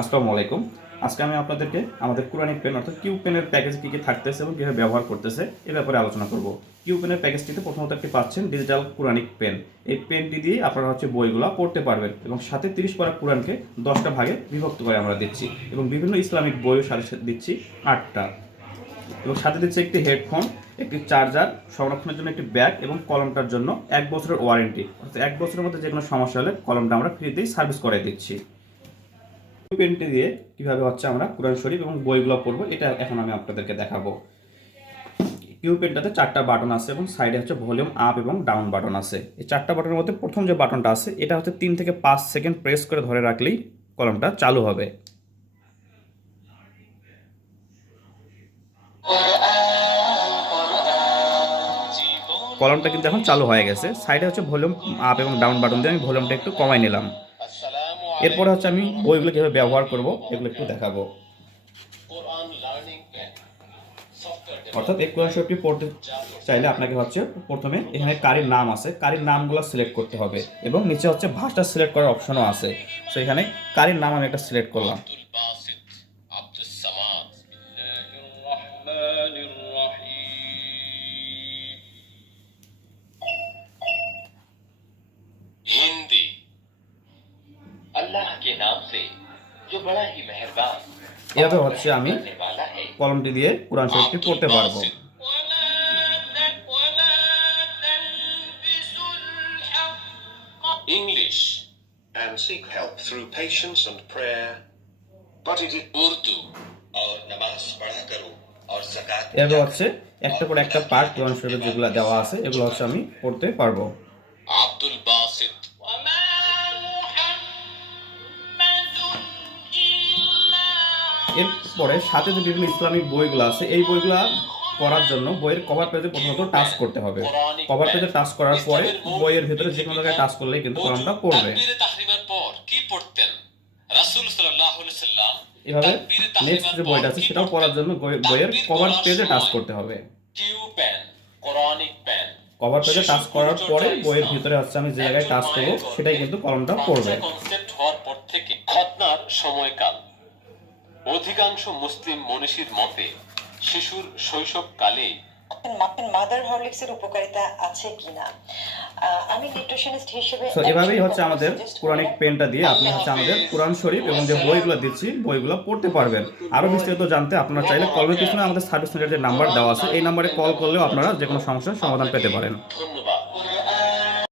আসসালামু আলাইকুম। আজকে আমি আপনাদেরকে আমাদের কোরআনিক পেন অর্থাৎ কিউ পেনের প্যাকেজে কী কী থাকতেছে এবং কীভাবে ব্যবহার করতেছে এ ব্যাপারে আলোচনা করব। কিউ পেনের প্যাকেজটিতে প্রথমত একটি পাচ্ছেন ডিজিটাল কোরআনিক পেন। এই পেনটি দিয়ে আপনারা হচ্ছে বইগুলো পড়তে পারবেন এবং সাথে তিরিশ পারা কোরআনকে দশটা ভাগে বিভক্ত করে আমরা দিচ্ছি এবং বিভিন্ন ইসলামিক বইও সাথে দিচ্ছি আটটা। এবং সাথে দিচ্ছে একটি হেডফোন, একটি চার্জার, সংরক্ষণের জন্য একটি ব্যাগ এবং কলমটার জন্য এক বছরের ওয়ারেন্টি। অর্থাৎ এক বছরের মধ্যে যে কোনো সমস্যা হলে কলমটা আমরা ফ্রিতেই সার্ভিস করে দিচ্ছি। পেনটি দিয়ে কীভাবে হচ্ছে আমরা কোরআন শরীফ এবং বইগুলো পড়ব, এটা এখন আমি আপনাদেরকে দেখাবো। কিউ পেনটাতে চারটা বাটন আছে এবং সাইডে হচ্ছে ভলিউম আপ এবং ডাউন বাটন আছে। এই চারটা বাটনের মধ্যে প্রথম যে বাটনটা আছে, এটা হচ্ছে তিন থেকে পাঁচ সেকেন্ড প্রেস করে ধরে রাখলেই কলমটা চালু হবে। কলমটা কিন্তু এখন চালু হয়ে গেছে। সাইডে হচ্ছে ভলিউম আপ এবং ডাউন বাটন দিয়ে আমি ভলিউমটা একটু কমাই নিলাম। এরপরে হচ্ছে আমি বইগুলো কীভাবে ব্যবহার করব, এগুলো একটু দেখাবো। অর্থাৎ এই কোরআন শরীফটি পড়তে চাইলে আপনাকে হচ্ছে প্রথমে এখানে কারির নাম আছে। কারির নামগুলো সিলেক্ট করতে হবে এবং নিচে হচ্ছে ভাষা সিলেক্ট করার অপশনও আছে। তো এখানে কারির নাম আমি একটা সিলেক্ট করলাম। এভাবে হচ্ছে আমি কলমটি দিয়ে কোরআন শরীফটি পড়তে পারব English and seek help through patience and prayer. But it is Urdu or namaz padha karo or zakat. এভাবে হচ্ছে একটা করে একটা পার্ট কোরআন শরীফের যেগুলো দেওয়া আছে এগুলো হচ্ছে আমি পড়তে পারব আব্দুল বাসিত এরপরে সাথে যে বিভিন্ন ইসলামিক বইগুলো আছে এই বইগুলো পড়ার জন্য বইয়ের কভার পেজে প্রথমত টাচ করতে হবে। কভার পেজে টাচ করার পরে বইয়ের ভিতরে যে কোনো জায়গায় টাচ করলেই কিন্তু কলমটা পড়বে। এভাবে নেক্সট যে বইটা আছে সেটাও পড়ার জন্য বইয়ের কভার পেজে টাচ করতে হবে। কভার পেজে টাচ করার পরে বইয়ের ভিতরে হচ্ছে আমি যে জায়গায় টাচ করব সেটাই কিন্তু কলমটা পড়বে। কনসেপ্ট হওয়ার পর থেকে খতনার সময়কাল। অধিকাংশ মুসলিম মনীষীর মতে শিশুর শৈশবকালে মাদার হরলিক্সের উপকারিতা আছে কিনা? আমি নিউট্রিশনিস্ট হিসেবে তো এভাবেই হচ্ছে আমাদের কোরআনিক পেনটা দিয়ে আপনি হচ্ছে আমাদের কোরআন শরীফ এবং যে বইগুলো দিচ্ছি বইগুলো পড়তে পারবেন। আরও বিস্তারিত জানতে আপনারা চাইলে কলের পিছনে আমাদের সার্ভিস সেন্টারের যে নাম্বার দেওয়া আছে। এই নাম্বারে কল করলেও আপনারা যে কোনো সমস্যার সমাধান পেতে পারেন। ধন্যবাদ।